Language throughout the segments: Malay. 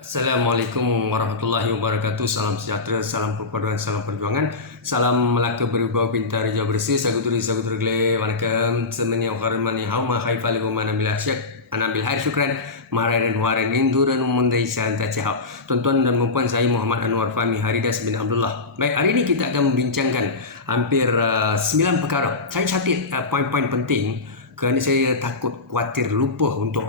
Assalamualaikum warahmatullahi wabarakatuh. Salam sejahtera, salam perpaduan, salam perjuangan. Salam Melaka berubah pintar hijau bersih. Saguturi gle. Waalaikum. Semeni ukharan mani hauma haifa lagu mana bila syak. Anabil hari syukran. Mararan waran induran umundai santa cahau. Tuan-tuan dan puan, saya Muhammad Anwar Fahmi Haridas bin Abdullah. Baik, hari ini kita akan membincangkan hampir 9 perkara. Saya catat poin-poin penting kerana saya takut khawatir lupa untuk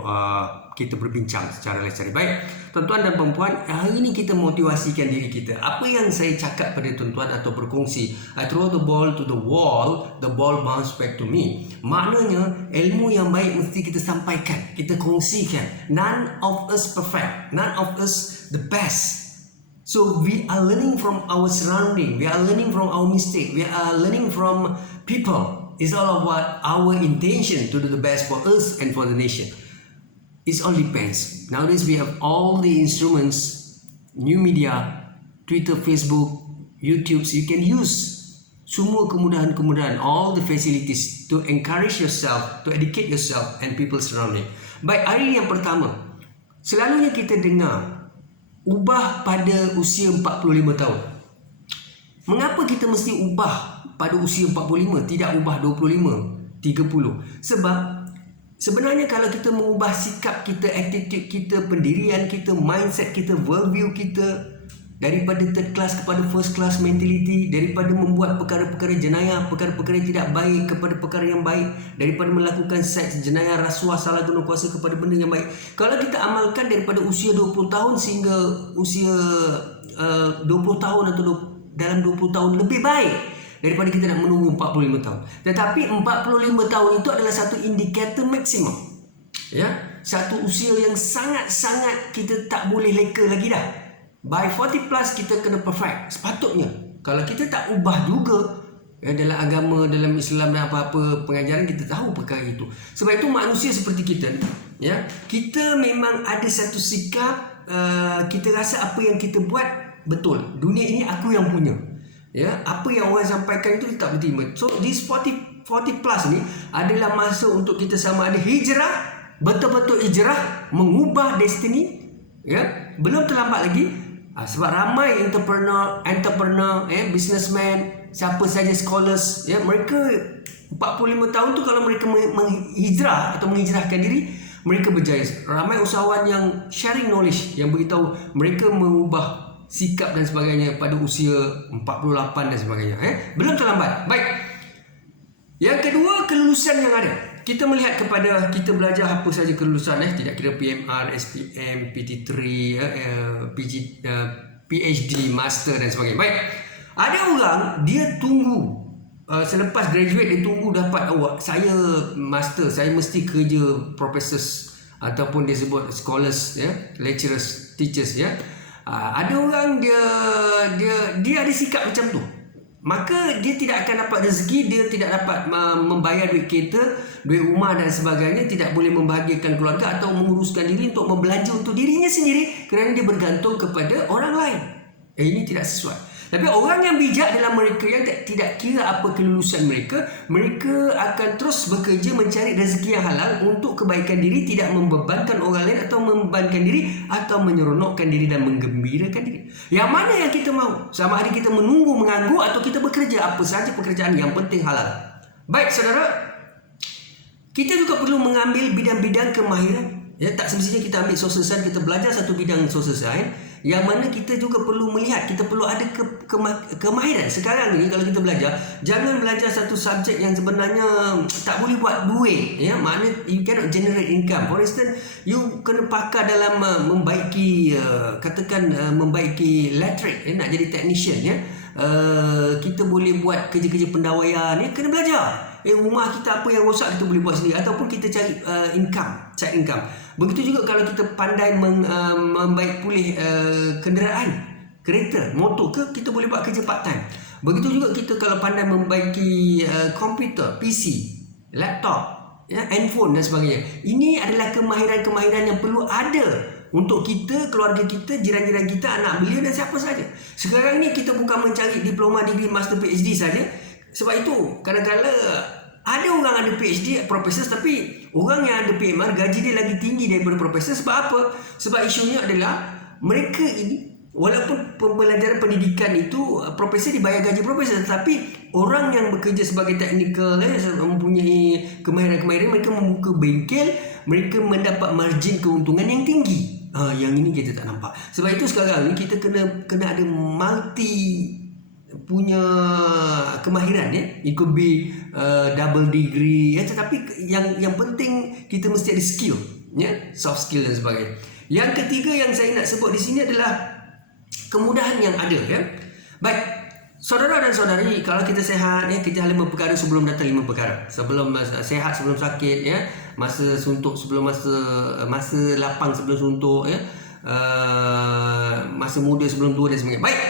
kita berbincang secara lestari. Baik, tuan-tuan dan perempuan, hari ini kita motivasikan diri kita. Apa yang saya cakap pada tuan-tuan atau berkongsi, I throw the ball to the wall, the ball bounce back to me. Maknanya, ilmu yang baik mesti kita sampaikan, kita kongsikan. None of us perfect, none of us the best. So we are learning from our surrounding, we are learning from our mistake, we are learning from people. It's all about our intention to do the best for us and for the nation. It all depends. Nowadays we have all the instruments, new media, Twitter, Facebook, YouTube. You can use semua kemudahan-kemudahan, all the facilities to encourage yourself, to educate yourself and people surrounding. Baik, hari ini yang pertama. Selalunya kita dengar ubah pada usia 45 tahun. Mengapa kita mesti ubah pada usia 45, tidak ubah 25, 30? Sebab sebenarnya kalau kita mengubah sikap kita, attitude kita, pendirian kita, mindset kita, worldview kita, daripada third class kepada first class mentality, daripada membuat perkara-perkara jenayah, perkara-perkara yang tidak baik kepada perkara yang baik, daripada melakukan seks, jenayah, rasuah, salah guna kuasa kepada benda yang baik. Kalau kita amalkan daripada usia 20 tahun sehingga usia 20 tahun atau dalam 20 tahun lebih baik daripada kita nak menunggu 45 tahun. Tetapi 45 tahun itu adalah satu indikator maksimum. Ya, satu usia yang sangat-sangat kita tak boleh leka lagi dah. By 40 plus kita kena perfect. Sepatutnya. Kalau kita tak ubah juga, dalam agama, dalam Islam dan apa-apa pengajaran, kita tahu perkara itu. Sebab itu manusia seperti kita, ya, kita memang ada satu sikap, kita rasa apa yang kita buat betul. Dunia ini aku yang punya. Ya, apa yang orang sampaikan itu kita tak berterima. So this 40 plus ni adalah masa untuk kita sama ada hijrah, betul-betul hijrah, mengubah destiny. Ya, belum terlambat lagi. Sebab ramai entrepreneur, businessman, siapa saja scholars, ya, mereka 45 tahun tu kalau mereka menghijrah atau menghijrahkan diri, mereka berjaya. Ramai usahawan yang sharing knowledge, yang beritahu mereka mengubah sikap dan sebagainya pada usia 48 dan sebagainya. Belum terlambat. Baik. Yang kedua, kelulusan yang ada. Kita melihat kepada, kita belajar apa saja kelulusan, tidak kira PMR, SPM, PT3, PhD, Master dan sebagainya. Baik. Ada orang, dia tunggu selepas graduate, dia tunggu dapat, saya Master, saya mesti kerja professors ataupun dia sebut scholars, lecturers, teachers, ada orang dia ada sikap macam tu, maka dia tidak akan dapat rezeki, dia tidak dapat membayar duit kereta, duit rumah dan sebagainya, tidak boleh membahagiakan keluarga atau menguruskan diri untuk membelanja untuk dirinya sendiri kerana dia bergantung kepada orang lain. Ini tidak sesuai. Tapi orang yang bijak dalam mereka yang tidak kira apa kelulusan mereka, mereka akan terus bekerja mencari rezeki yang halal untuk kebaikan diri, tidak membebankan orang lain atau membebankan diri atau menyeronokkan diri dan menggembirakan diri. Yang mana yang kita mahu? Sama ada kita menunggu menganggur atau kita bekerja, apa saja pekerjaan yang penting halal. Baik saudara, kita juga perlu mengambil bidang-bidang kemahiran. Ya, tak semestinya kita ambil social science, kita belajar satu bidang social science, yang mana kita juga perlu melihat, kita perlu ada kemahiran. Sekarang ni kalau kita belajar, jangan belajar satu subjek yang sebenarnya tak boleh buat duit, ya, maknanya you cannot generate income. For instance, you kena pakar dalam membaiki membaiki elektrik, nak jadi technician, ya. Kita boleh buat kerja-kerja pendawaian, kena belajar. Rumah kita apa yang rosak kita boleh buat sendiri, ataupun kita cari side income. Begitu juga kalau kita pandai membaik pulih kenderaan, kereta, motor kita boleh buat kerja part time. Begitu juga kita kalau pandai membaiki komputer, PC, laptop, handphone dan sebagainya. Ini adalah kemahiran-kemahiran yang perlu ada untuk kita, keluarga kita, jiran-jiran kita, anak belia dan siapa saja. Sekarang ni kita bukan mencari diploma, degree, master, PhD saja. Sebab itu kadang-kadang ada orang ada PhD, profesor, tapi orang yang ada PMR gaji dia lagi tinggi daripada profesor. Sebab apa? Sebab isunya adalah mereka ini walaupun pembelajaran pendidikan itu profesor dibayar gaji profesor, tapi orang yang bekerja sebagai teknikal mempunyai kemahiran-kemahiran, mereka membuka bengkel, mereka mendapat margin keuntungan yang tinggi. Yang ini kita tak nampak. Sebab itu sekarang ni kita kena ada multi punya kemahiran, ya. It could be double degree, ya. Tetapi yang penting kita mesti ada skill, ya, soft skill dan sebagainya. Yang ketiga yang saya nak sebut di sini adalah kemudahan yang ada, ya. Baik, saudara dan saudari, kalau kita sehat, ya, kejar 5 perkara sebelum datang 5 perkara. Sebelum sehat sebelum sakit, ya. Masa suntuk sebelum masa lapang sebelum suntuk, ya. Masa muda sebelum tua dan sebagainya. Baik,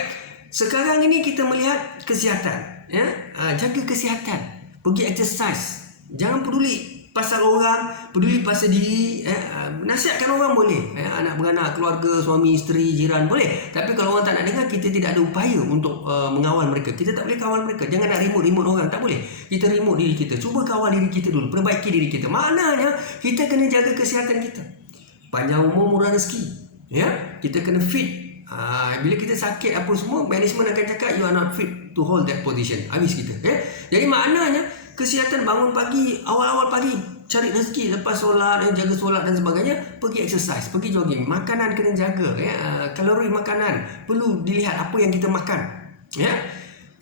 sekarang ini kita melihat kesihatan, ya. Jaga kesihatan, pergi exercise, jangan peduli pasal orang, peduli pasal diri, nasihatkan orang boleh, anak beranak, keluarga, suami, isteri, jiran boleh, tapi kalau orang tak nak dengar, kita tidak ada upaya untuk mengawal mereka. Kita tak boleh kawal mereka. Jangan nak remote orang, tak boleh. Kita remote diri kita, cuba kawal diri kita dulu, perbaiki diri kita. Maknanya kita kena jaga kesihatan kita. Panjang umur, murah rezeki, ya. Kita kena fit. Bila kita sakit apa semua, management akan cakap you are not fit to hold that position. Habis kita, ya. Jadi maknanya kesihatan, bangun pagi, awal-awal pagi cari rezeki, lepas solat, jaga solat dan sebagainya, pergi exercise, pergi jogging. Makanan kena jaga, ya. Kalori makanan perlu dilihat apa yang kita makan, ya.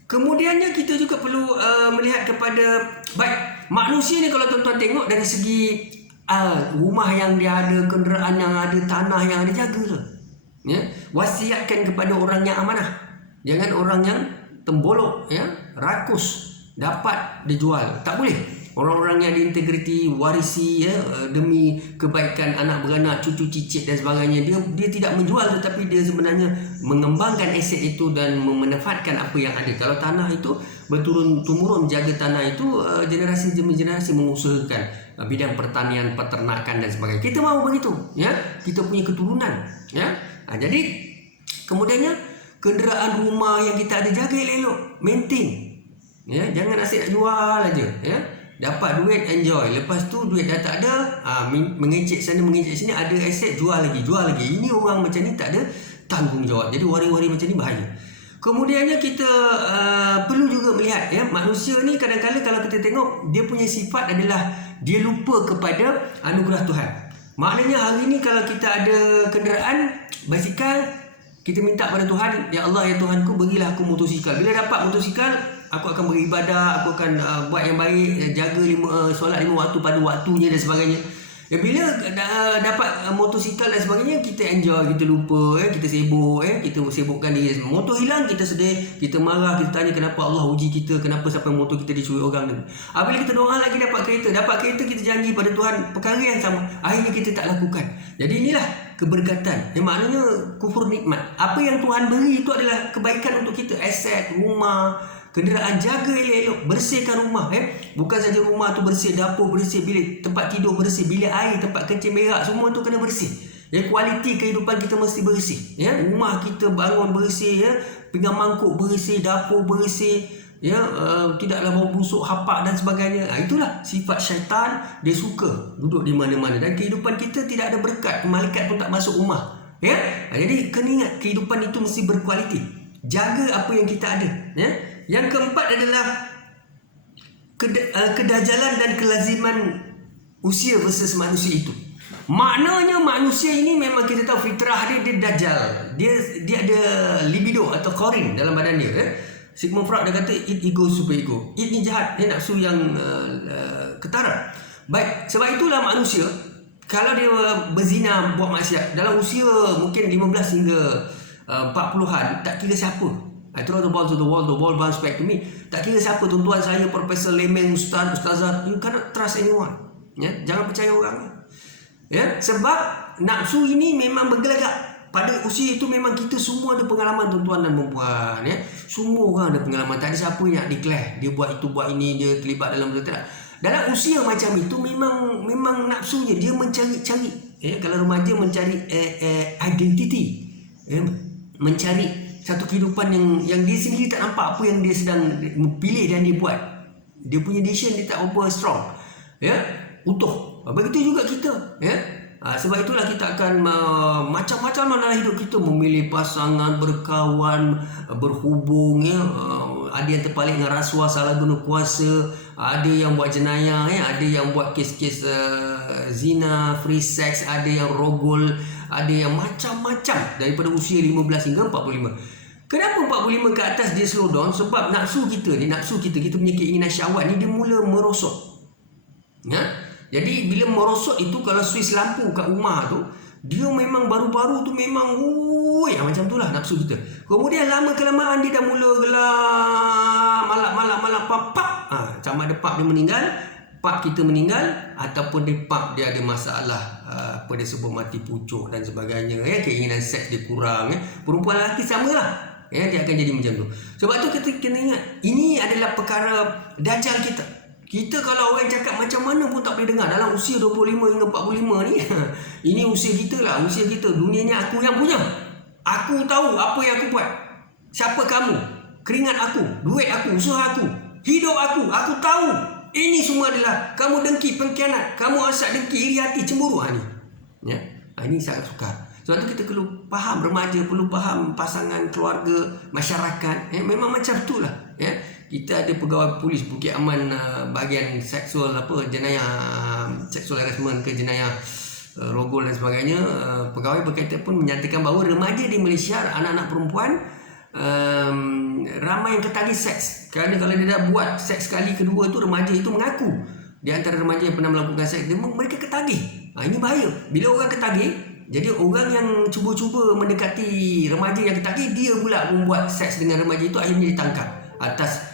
Kemudiannya kita juga perlu melihat kepada, baik, manusia ni kalau tuan-tuan tengok dari segi rumah yang dia ada, kenderaan yang ada, tanah yang ada, jagalah, ya. Wasiatkan kepada orang yang amanah, jangan orang yang tembolok, ya, rakus, dapat dijual. Tak boleh. Orang-orang yang ada integriti, warisi, ya, demi kebaikan anak beranak, cucu cicit dan sebagainya, dia tidak menjual, tetapi dia sebenarnya mengembangkan aset itu dan memanfaatkan apa yang ada. Kalau tanah itu berturun-temurun, jaga tanah itu, generasi demi generasi mengusahakan bidang pertanian, peternakan dan sebagainya. Kita mahu begitu, ya. Kita punya keturunan, ya. Jadi kemudiannya kenderaan, rumah yang kita ada, jaga elok-elok, maintain, ya. Jangan asyik nak jual aja, ya. Dapat duit, enjoy. Lepas tu duit dah tak ada, mengecek sana mengecek sini, ada aset, jual lagi. Ini orang macam ni tak ada tanggungjawab. Jadi wari-wari macam ni bahaya. Kemudiannya kita perlu juga melihat, ya, manusia ni kadang-kadang kalau kita tengok, dia punya sifat adalah dia lupa kepada anugerah Tuhan. Maknanya hari ni kalau kita ada kenderaan, basikal, kita minta pada Tuhan, ya Allah, ya Tuhanku, berilah aku motosikal. Bila dapat motosikal, aku akan beribadah, aku akan buat yang baik, jaga solat 5 waktu pada waktunya dan sebagainya. Ya, bila dapat motosikal dan sebagainya, kita enjoy, kita lupa, kita sibuk, kita sibukkan diri. Motor hilang, kita sedih, kita marah, kita tanya kenapa Allah uji kita, kenapa sampai motor kita dicuri orang. Bila kita doa lagi dapat kereta, kita janji pada Tuhan perkara yang sama, akhirnya kita tak lakukan. Jadi inilah keberkatan, maknanya kufur nikmat. Apa yang Tuhan beri itu adalah kebaikan untuk kita, aset, rumah, kenderaan, jaga elok-elok, bersihkan rumah, bukan saja rumah tu bersih, dapur bersih, bilik tempat tidur bersih, bilik air, tempat kencing berak, semua tu kena bersih. Ya, kualiti kehidupan kita mesti bersih, ya. Rumah kita bangun bersih, ya, pinggan mangkuk bersih, dapur bersih, ya, tidaklah bau busuk, hapak dan sebagainya. Itulah sifat syaitan, dia suka duduk di mana-mana dan kehidupan kita tidak ada berkat, malaikat pun tak masuk rumah, ya. Jadi kena ingat, kehidupan itu mesti berkualiti. Jaga apa yang kita ada, ya. Yang keempat adalah kedajalan dan kelaziman usia versus manusia itu. Maknanya manusia ini memang kita tahu fitrah dia dajal. Dia ada libido atau korin dalam badan dia. Sigmund Freud dia kata id ego super ego. Id ni jahat, dia nafsu yang ketara. Baik, sebab itulah manusia kalau dia berzina, buat maksiat dalam usia mungkin 15 hingga 40-an, tak kira siapa. I throw the ball to the ball bounce back to me. Tak kira siapa, tuan-tuan saya, Profesor Lemeng, Ustazah, you cannot trust anyone, ya? Jangan percaya orang, ya? Sebab nafsu ini memang bergelagak. Pada usia itu memang kita semua ada pengalaman, tuan-tuan dan perempuan, ya? Semua orang ada pengalaman. Tak ada siapa yang declare dia buat itu, buat ini, dia terlibat dalam betul tak. Dalam usia macam itu memang nafsunya dia mencari-cari, ya? Kalau remaja mencari identity, ya? Mencari satu kehidupan yang dia sendiri tak nampak apa yang dia sedang pilih dan dia buat. Dia punya decision dia tak apa strong, ya, utuh. Begitu juga kita, ya. Sebab itulah kita akan macam-macam dalam hidup kita, memilih pasangan, berkawan, berhubung, ya. Ada yang terpalit dengan rasuah, salah guna kuasa, ada yang buat jenayah, ya. Ada yang buat kes-kes zina, free sex, ada yang rogol, ada yang macam-macam daripada usia 15 hingga 45. Kenapa 45 ke atas dia slow down? Sebab nafsu kita punya keinginan syahwat ni dia mula merosot. Ya? Jadi bila merosot itu, kalau suis lampu kat rumah tu, dia memang baru-baru tu memang macam tu lah nafsu kita. Kemudian lama kelamaan dia dah mula gelap, malap pap. Sama ada pap dia meninggal, pap kita meninggal, ataupun pap dia ada masalah, dia sebut mati pucuk dan sebagainya, ya. Keinginan seks dia kurang, ya. Perempuan lelaki sama lah, ya, dia akan jadi macam tu. Sebab tu kita kena ingat, ini adalah perkara dajal kita. Kita kalau orang cakap macam mana pun tak boleh dengar. Dalam usia 25 hingga 45 ni, ini usia kita lah, usia kita. Dunia ni aku yang punya. Aku tahu apa yang aku buat. Siapa kamu? Keringat aku, duit aku, usaha aku, hidup aku tahu. Ini semua adalah kamu dengki, pengkhianat, kamu asal dengki, iri hati, cemburu ni. Ya, ini sangat sukar. Sebab tu kita perlu faham remaja, perlu faham pasangan, keluarga, masyarakat. Ya, memang macam itulah. Ya. Kita ada pegawai polis Bukit Aman, bahagian seksual jenayah, seksual harassment ke jenayah rogol dan sebagainya. Pegawai berkaitan pun menyatakan bahawa remaja di Malaysia, anak-anak perempuan, ramai yang ketagih seks. Kerana kalau dia dah buat seks sekali, kedua tu remaja itu mengaku. Di antara remaja yang pernah melakukan seks, mereka ketagih. Ini bahaya. Bila orang ketagih, jadi orang yang cuba-cuba mendekati remaja yang ketagih, dia pula membuat seks dengan remaja itu, akhirnya ditangkap atas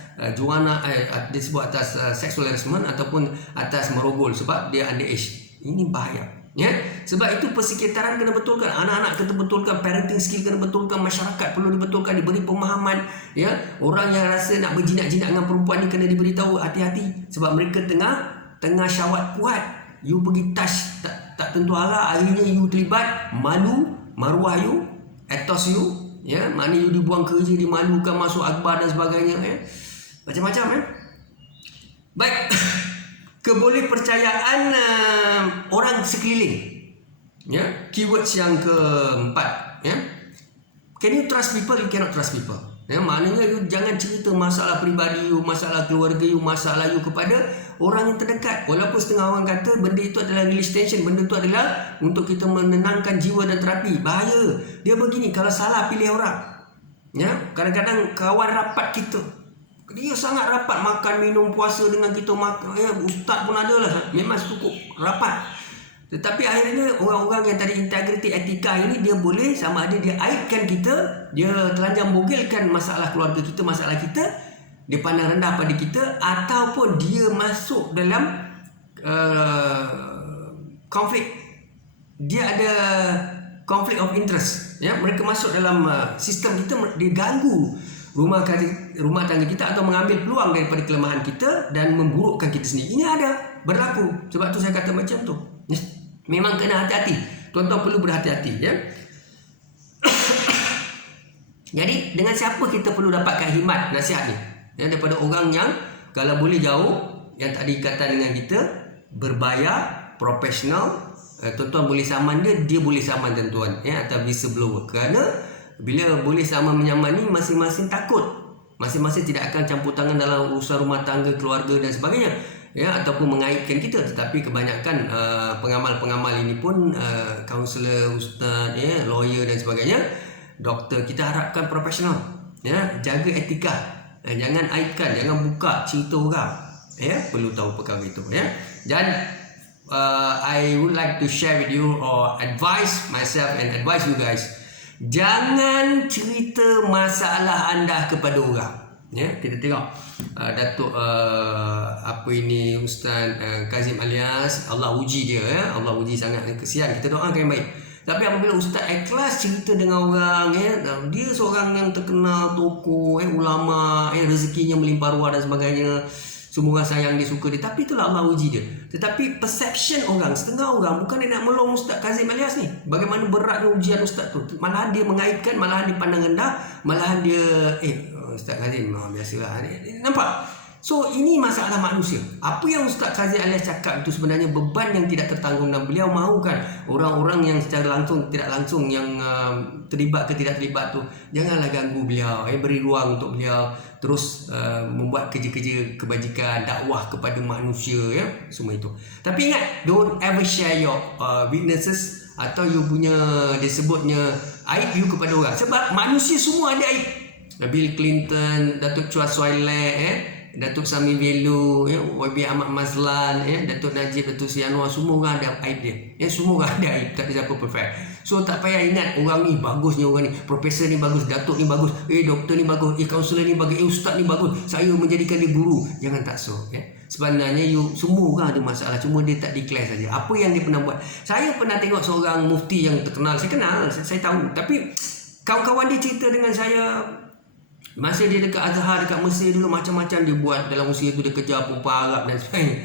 disebut atas sexual harassment ataupun atas merogol sebab dia underage. Ini bahaya, ya. Sebab itu persekitaran kena betulkan, anak-anak kena betulkan, parenting skill kena betulkan, masyarakat perlu dibetulkan, diberi pemahaman, ya. Orang yang rasa nak berjinak-jinak dengan perempuan ni kena diberitahu hati-hati sebab mereka tengah syahwat kuat. You pergi touch tak tentu arah, akhirnya you terlibat, malu, maruah you, etos you, ya. Mana you dibuang kerja, dimalukan, masuk akhbar dan sebagainya, ya. Macam-macam, ya. Baik. Kebolehpercayaan orang sekeliling, ya. Keywords yang keempat, ya. Can you trust people? You cannot trust people. Ya, maknanya you jangan cerita masalah peribadi you, masalah keluarga you, masalah you kepada orang yang terdekat. Walaupun setengah orang kata benda itu adalah release tension, benda itu adalah untuk kita menenangkan jiwa dan terapi. Bahaya. Dia begini, kalau salah pilih orang, ya. Kadang-kadang kawan rapat kita, dia sangat rapat, makan, minum, puasa dengan kita, ya, ustaz pun ada lah, memang cukup rapat. Tetapi akhirnya orang-orang yang tadi integriti etika ini, dia boleh sama ada dia aibkan kita, dia telanjang bogelkan masalah keluarga kita, masalah kita, dia pandang rendah pada kita, ataupun dia masuk dalam konflik. Dia ada conflict of interest, ya. Mereka masuk dalam sistem kita, dia ganggu rumah tangga kita atau mengambil peluang daripada kelemahan kita dan memburukkan kita sendiri. Ini ada berlaku. Sebab tu saya kata macam tu. Memang kena hati-hati. Tuan-tuan perlu berhati-hati, ya. Jadi dengan siapa kita perlu dapatkan khidmat nasihat ni? Ya, daripada orang yang kalau boleh jauh, yang tadi kata dengan kita, berbayar, profesional. Tuan-tuan boleh saman dia boleh saman tuan-tuan, ya, atau whistleblower. Kerana bila boleh sama menyaman ni, masing-masing takut, masing-masing tidak akan campur tangan dalam urusan rumah tangga, keluarga dan sebagainya, ya, ataupun mengaitkan kita. Tetapi kebanyakan pengamal-pengamal ini pun kaunselor, ustaz, ya, lawyer dan sebagainya, doktor, kita harapkan profesional, ya. Jaga etika, jangan aibkan, jangan buka cerita orang, ya. Perlu tahu perkara itu, ya. Dan I would like to share with you or advise myself and advise you guys, jangan cerita masalah anda kepada orang, ya. Kita tengok Datuk Ustaz Kazim Alias, Allah uji dia, ya. Allah uji sangat, kesian, kita doakan yang baik. Tapi apabila Ustaz ikhlas cerita dengan orang, ya, dia seorang yang terkenal, tokoh, ulama, rezekinya melimpah ruah dan sebagainya, semua orang sayang dia, suka dia, tapi itulah Allah uji dia. Tetapi perception orang, setengah orang bukan dia nak melong Ustaz Kazim Alias ni. Bagaimana beratnya ujian Ustaz tu, malahan dia mengaitkan, malahan dia pandang rendah, malahan dia Ustaz Kazim biasalah. Nampak? So ini masalah manusia. Apa yang Ustaz Kazim Alias cakap itu sebenarnya beban yang tidak tertanggung, dan beliau mahukan orang-orang yang secara langsung tidak langsung yang terlibat ke tidak terlibat tu janganlah ganggu beliau, beri ruang untuk beliau terus membuat kerja-kerja kebajikan, dakwah kepada manusia, ya, semua itu. Tapi ingat, don't ever share your weaknesses atau you punya disebutnya aib you kepada orang, sebab manusia semua ada aib. Bill Clinton, Datuk Chua Swai Lek, Datuk Sami Velu, YB Ahmad Mazlan, Datuk Najib, Datuk Sri Anwar, semua orang ada aib dia. Semua orang ada aib, tak ada siapa perfect. So tak payah ingat orang ni bagusnya, orang ni, profesor ni bagus, datuk ni bagus, doktor ni bagus, kaunselor ni bagus, ustaz ni bagus, saya menjadikan dia guru. Jangan tak so. Sebenarnya semua orang ada masalah, cuma dia tak declare saja. Apa yang dia pernah buat. Saya pernah tengok seorang mufti yang terkenal, saya kenal, saya tahu, tapi kawan-kawan dia cerita dengan saya, masa dia dekat Azhar, dekat Mesir dulu, macam-macam dia buat dalam usia tu. Dia kejar perempuan Arab dan sebagainya.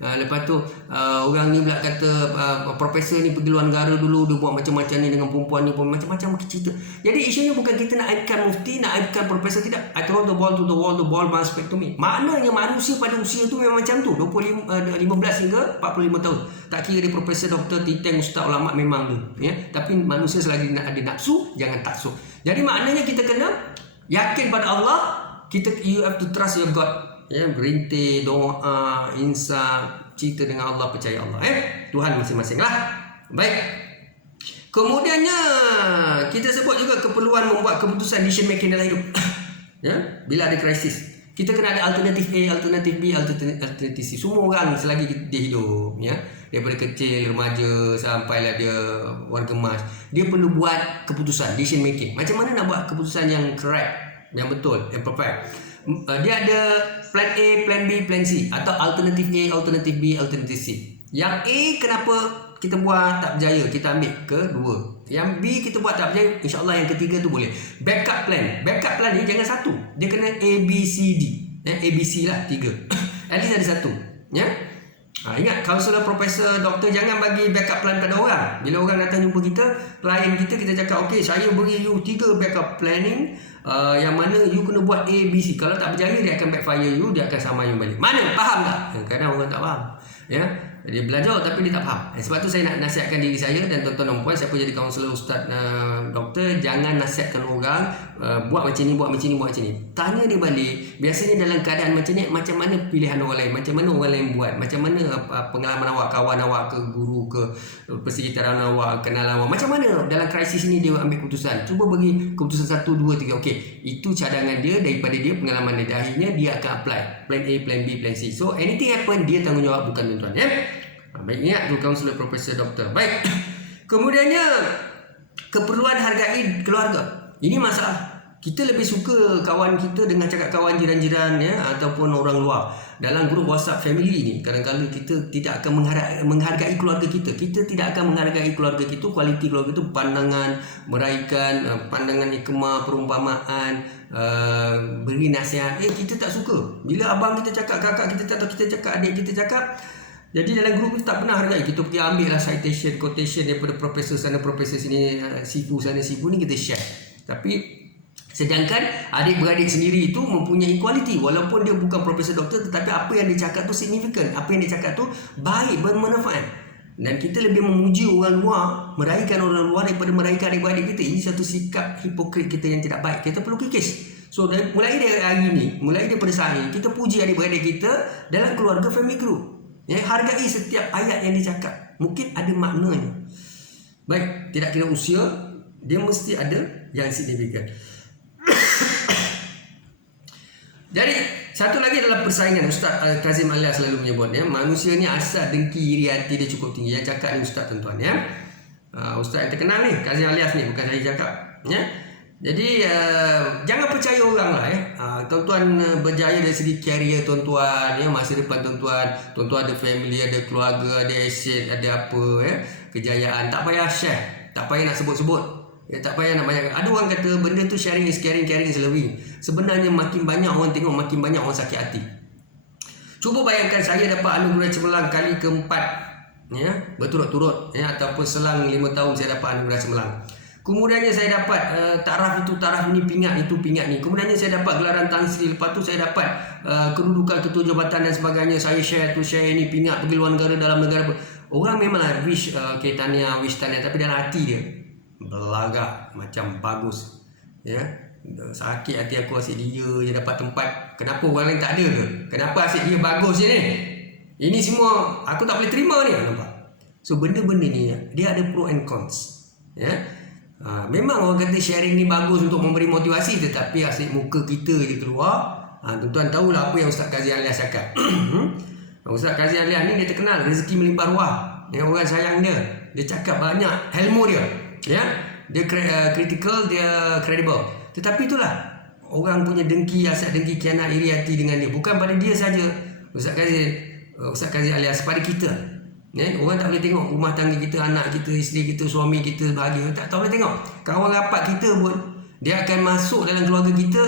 Lepas tu orang ni pula kata profesor ni pergi luar negara dulu, dia buat macam-macam ni dengan perempuan ni, macam-macam cerita. Jadi isunya bukan kita nak aibkan mufti, nak aibkan profesor, tidak. I throw the ball to the wall, the ball bounce back to me. Maknanya manusia pada usia tu memang macam tu, 15 hingga 45 tahun. Tak kira dia profesor, doktor, titeng, ustaz, ulama, memang tu, ya. Tapi manusia selagi ada nafsu, jangan taksub. Jadi maknanya kita kena yakin pada Allah. You have to trust your God. Berintih, doa, insaf, cerita dengan Allah, percaya Allah. Tuhan masing-masing lah. Baik. Kemudiannya kita sebut juga keperluan membuat keputusan, decision making dalam hidup. Bila ada krisis, kita kena ada alternatif A, alternatif B, alternatif C. Semua orang selagi dia hidup, daripada kecil, remaja sampailah dia warga emas, dia perlu buat keputusan, decision making. Macam mana nak buat keputusan yang correct, yang betul, yang perfect. Dia ada plan A, plan B, plan C, atau alternatif A, alternatif B, alternatif C. Yang A kenapa kita buat tak berjaya, kita ambil kedua. Yang B kita buat tak berjaya, insya-Allah yang ketiga tu boleh. Backup plan. Backup plan ni jangan satu. Dia kena A, B, C, D. A, B, C lah, 3. At least ada satu. Ingat, kaunselor, profesor, doktor, jangan bagi backup plan pada orang. Bila orang datang jumpa kita, klien kita cakap, okey, saya beri you 3 backup planning, yang mana you kena buat A, B, C. Kalau tak berjaya, dia akan backfire you, dia akan sama you balik. Mana? Faham tak? Kadang orang tak faham. Dia belajar tapi dia tak faham. Sebab tu saya nak nasihatkan diri saya dan tuan-tuan dan puan, siapa jadi kaunselor, ustaz, doktor, jangan nasihatkan orang buat macam ni, buat macam ni, buat macam ni. Tanya dia balik, biasanya dalam keadaan macam ni, macam mana pilihan orang lain, macam mana orang lain buat, macam mana pengalaman awak, kawan awak ke, guru ke, persekitaran awak, kenalan awak, macam mana dalam krisis ni dia ambil keputusan. Cuba bagi keputusan 1, 2, 3. Okey, itu cadangan dia, daripada dia, pengalaman dia, akhirnya dia akan apply plan A, plan B, plan C. So anything happen, dia tanggungjawab, bukan tuan-tuan. Baik, ingat tu kaunselor, profesor, doktor. Baik. Kemudiannya keperluan hargai keluarga. Ini masalah. Kita lebih suka kawan kita dengan cakap kawan jiran-jiran, ataupun orang luar. Dalam grup WhatsApp family ni, kadang-kadang kita tidak akan menghargai keluarga kita. Kita tidak akan menghargai keluarga kita, kualiti keluarga itu, pandangan, meraikan, pandangan hikmah, perumpamaan, beri nasihat. Kita tak suka. Bila abang kita cakap, kakak kita tak tahu, kita cakap, adik kita cakap. Jadi dalam grup kita tak pernah hargai. Kita pergi ambil lah citation, quotation daripada profesor sana, profesor sini, sifu sana, sifu ni, kita share. Tapi sedangkan adik-beradik sendiri itu mempunyai kualiti, walaupun dia bukan profesor, doktor, tetapi apa yang dia cakap tu signifikan, apa yang dia cakap tu baik, bermanfaat. Dan kita lebih memuji orang luar, meraihkan orang luar daripada meraihkan adik-beradik kita. Ini satu sikap hipokrit kita yang tidak baik. Kita perlu kikis. So mulai dari hari ini, mulai daripada saya, kita puji adik-beradik kita dalam keluarga, family group. Hargai setiap ayat yang dicakap, mungkin ada maknanya. Baik, tidak kira usia, dia mesti ada yang signifikan. Jadi satu lagi adalah persaingan. Ustaz Kazim Alias selalu menyebut, manusia ni asal dengki, iri hati dia cukup tinggi. Yang cakap ni ustaz, tuan-tuan, ustaz yang terkenal ni, Kazim Alias ni, bukan saya cakap. Jadi jangan percaya orang lah. Tuan-tuan berjaya dari segi career tuan-tuan, masa depan tuan-tuan ada family, ada keluarga, ada aset, ada apa, kejayaan. Tak payah share, tak payah nak sebut-sebut, tak payah nak banyak. Ada orang kata benda tu sharing is caring, caring is loving. Sebenarnya makin banyak orang tengok, makin banyak orang sakit hati. Cuba bayangkan saya dapat anugerah cemerlang kali keempat, berturut-turut, ataupun selang 5 tahun saya dapat anugerah cemerlang. Kemudiannya saya dapat taraf itu taraf ini, pingat itu pingat ni. Kemudiannya saya dapat gelaran Tan Sri. Lepas tu saya dapat kedudukan ketua jabatan dan sebagainya. Saya share tu share ini, pingat pergi luar negara, dalam negara. Orang memanglah wish tahniah, wish tahniah, tapi dalam hati dia belagak macam bagus. Ya. Sakit hati aku, asyik dia je dapat tempat. Kenapa orang lain tak ada ke? Kenapa asyik dia bagus je ni? Ini semua aku tak boleh terima ni, nampak? So benda-benda ni dia ada pro and cons. Ya. Memang orang kata sharing ni bagus untuk memberi motivasi, tetapi asyik muka kita je keluar. Tuan-tuan tahulah apa yang Ustaz Kazim Alias cakap. Ustaz Kazim Alias ni dia terkenal rezeki melimpah ruah. Orang sayang dia. Dia cakap banyak ilmu dia. Ya. Dia critical, dia credible. Tetapi itulah orang punya dengki, hasad, dengki, khianat, iri hati dengan dia. Bukan pada dia saja, Ustaz Kazim Alias, pada kita. Orang tak boleh tengok rumah tangga kita, anak kita, isteri kita, suami kita bahagia. Tak boleh tengok. Kawan rapat kita pun dia akan masuk dalam keluarga kita.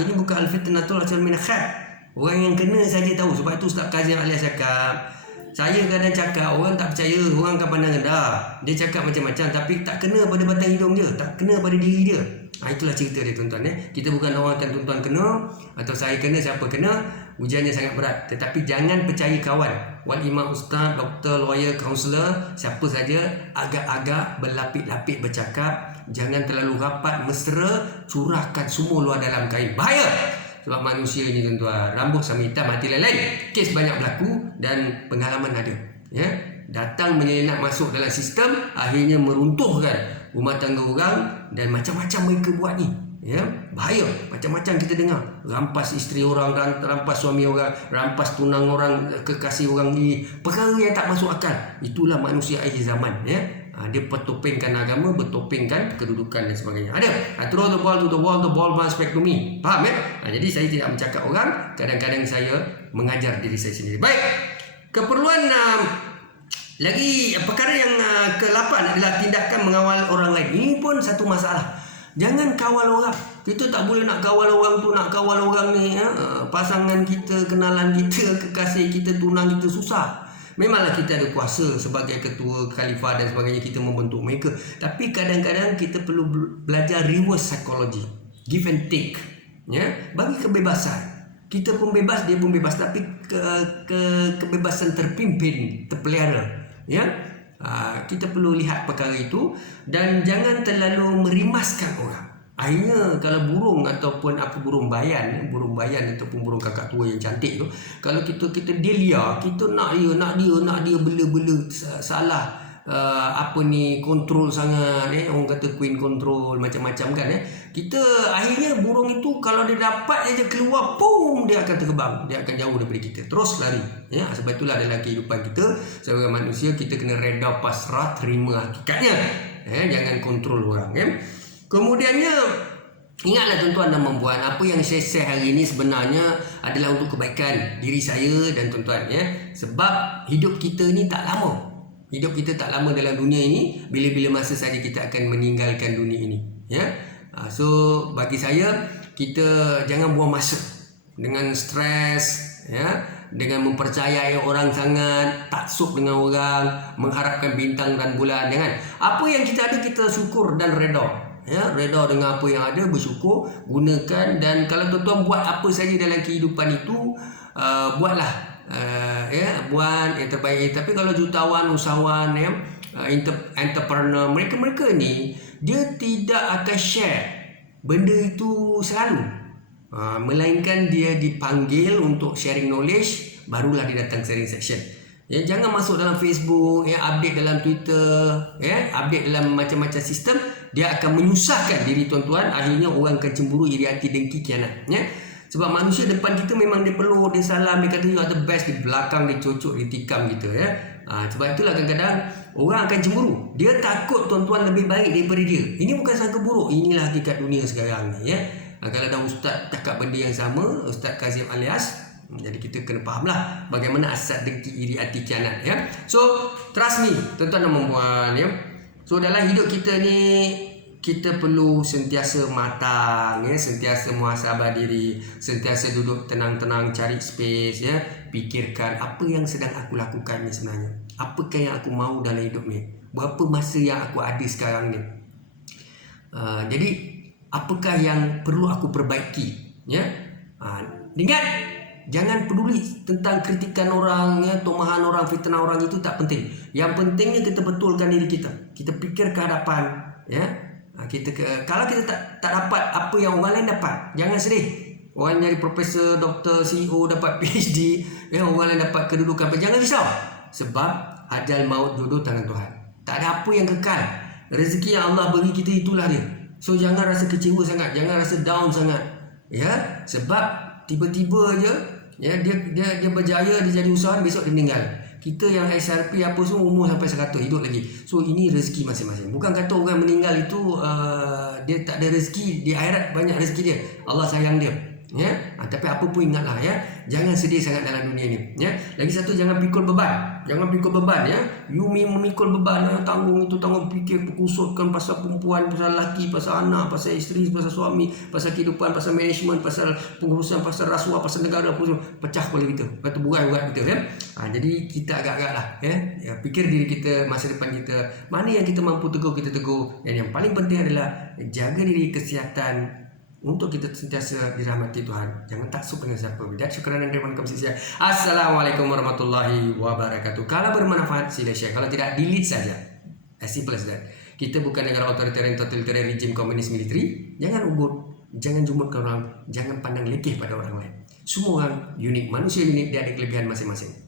Ini bukan al-fitnatul min khat. Orang yang kena saja tahu. Sebab itu Ustaz Kazim Alias cakap, saya kadang cakap orang tak percaya, orang akan pandang rendah. Dia cakap macam-macam tapi tak kena pada batang hidung dia, tak kena pada diri dia. Itulah cerita dia, tuan-tuan. Kita bukan doakan tuan-tuan kena atau saya kena, siapa kena. Ujiannya sangat berat, tetapi jangan percaya kawan, wal imam, ustaz, doktor, lawyer, kaunselor, siapa saja agak-agak berlapik-lapik bercakap. Jangan terlalu rapat mesra, curahkan semua luar dalam kain. Bahaya. Sebab manusia ni, tuan-tuan, rambut sama hitam, hati lain-lain. Kes banyak berlaku dan pengalaman ada. Ya, datang menyelinap masuk dalam sistem, akhirnya meruntuhkan rumah tangga orang dan macam-macam mereka buat ni. Ya, bahaya. Macam-macam kita dengar, rampas isteri orang, rampas suami orang, rampas tunang orang, kekasih orang ni, perkara yang tak masuk akal. Itulah manusia akhir zaman. Ya, dia bertopengkan agama, bertopengkan kedudukan dan sebagainya. Ada throw the ball to the wall, the ball bounce back to me. Faham ya? Jadi saya tidak mencakap orang, kadang-kadang saya mengajar diri saya sendiri. Baik, keperluan lagi perkara yang ke-8 adalah tindakan mengawal orang lain. Ini pun satu masalah. Jangan kawal orang. Kita tak boleh nak kawal orang tu, nak kawal orang ni. Pasangan kita, kenalan kita, kekasih kita, tunang kita, susah. Memanglah kita ada kuasa sebagai ketua khalifah dan sebagainya, kita membentuk mereka. Tapi kadang-kadang kita perlu belajar reverse psychology, give and take. Ya, bagi kebebasan. Kita pun bebas, dia pun bebas, tapi kebebasan terpimpin, terpelihara. Ya. Kita perlu lihat perkara itu dan jangan terlalu merimaskan orang. Akhirnya kalau burung ataupun apa, burung bayan ataupun burung kakak tua yang cantik tu, kalau kita dia liar, kita nak dia bela-bela, salah kontrol sangat, orang kata queen control macam-macam kan. Kita akhirnya burung itu kalau dia dapat aja keluar, pum, dia akan terbang, dia akan jauh daripada kita, terus lari. Sebab itulah dalam kehidupan kita sebagai manusia, kita kena reda, pasrah, terima hakikatnya. Jangan kontrol orang. Kemudiannya, ingatlah tuan-tuan dan puan-puan, apa yang saya share hari ini sebenarnya adalah untuk kebaikan diri saya dan tuan-tuan. Sebab hidup kita ni tak lama. Hidup kita tak lama dalam dunia ini. Bila-bila masa saja kita akan meninggalkan dunia ini. So bagi saya, kita jangan buang masa dengan stres, dengan mempercayai orang sangat, taksub dengan orang, mengharapkan bintang dan bulan. Jangan. Apa yang kita ada, kita syukur dan reda. Reda dengan apa yang ada, bersyukur, gunakan. Dan kalau tuan-tuan buat apa saja dalam kehidupan itu, buatlah. Buat yang terbaik. Tapi kalau jutawan, usahawan, entrepreneur, mereka ni dia tidak akan share benda itu selalu, melainkan dia dipanggil untuk sharing knowledge, barulah dia datang sharing section. Jangan masuk dalam Facebook, update dalam Twitter, update dalam macam-macam sistem. Dia akan menyusahkan diri tuan-tuan. Akhirnya orang akan cemburu, iri hati, dengki, khianat. Sebab manusia depan kita memang dia peluk, dia salam, dia kata you are the best. Di belakang dia cocok, dia tikam kita. Sebab itulah kadang-kadang orang akan cemburu. Dia takut tuan-tuan lebih baik daripada dia. Ini bukan sangka buruk. Inilah hakikat dunia sekarang ni. Kalau ada ustaz cakap benda yang sama, Ustaz Kazim Alias, jadi kita kena fahamlah bagaimana asal dengki, iri hati, khianat. So trust me tuan-tuan dan puan-puan. So dalam hidup kita ni, kita perlu sentiasa matang, sentiasa muhasabah diri, sentiasa duduk tenang-tenang, cari space, fikirkan apa yang sedang aku lakukan ni sebenarnya. Apakah yang aku mahu dalam hidup ni? Berapa masa yang aku ada sekarang ni? Jadi apakah yang perlu aku perbaiki? Ya, ingat, jangan peduli tentang kritikan orang, ya, tomahan orang, fitnah orang, itu tak penting. Yang pentingnya kita betulkan diri kita. Kita fikir ke hadapan, ya. Kalau kita tak dapat apa yang orang lain dapat, jangan sedih. Orang jadi profesor, doktor, CEO, dapat PhD, ya, orang lain dapat kedudukan, jangan risau. Sebab ajal maut jodoh tangan Tuhan. Tak ada apa yang kekal. Rezeki yang Allah beri kita itulah dia. So jangan rasa kecewa sangat, jangan rasa down sangat. Ya, sebab tiba-tiba je, ya, dia berjaya, dia jadi usahawan, besok dia meninggal. Kita yang SRP apa semua umur sampai 100 hidup lagi. So ini rezeki masing-masing. Bukan kata orang meninggal itu dia tak ada rezeki, di akhirat banyak rezeki dia. Allah sayang dia. Ya, tapi apa pun ingatlah, ya, jangan sedih sangat dalam dunia ini, ya. Lagi satu, jangan pikul beban, ya. You memikul beban, ya, tanggung fikir, kusutkan pasal perempuan, pasal lelaki, pasal anak, pasal isteri, pasal suami, pasal kehidupan, pasal management, pasal pengurusan, pasal rasuah, pasal negara, pecah kepala kita, kata burai kita, ya. Jadi kita agak-agak lah, ya, fikir diri kita, masa depan kita, mana yang kita mampu tegur, kita tegur. Dan yang paling penting adalah jaga diri, kesihatan, untuk kita sentiasa dirahmati Tuhan. Jangan taksub dengan siapa. Dan syukuran dan terima kasih. Assalamualaikum warahmatullahi wabarakatuh. Kalau bermanfaat sila share. Kalau tidak, delete saja. As simple as that. Kita bukan negara otoritarian, totalitarian, rejim komunis militeri. Jangan ubud, jangan jumutkan orang, jangan pandang lekeh pada orang lain. Semua orang unik, manusia unik, dia ada kelebihan masing-masing.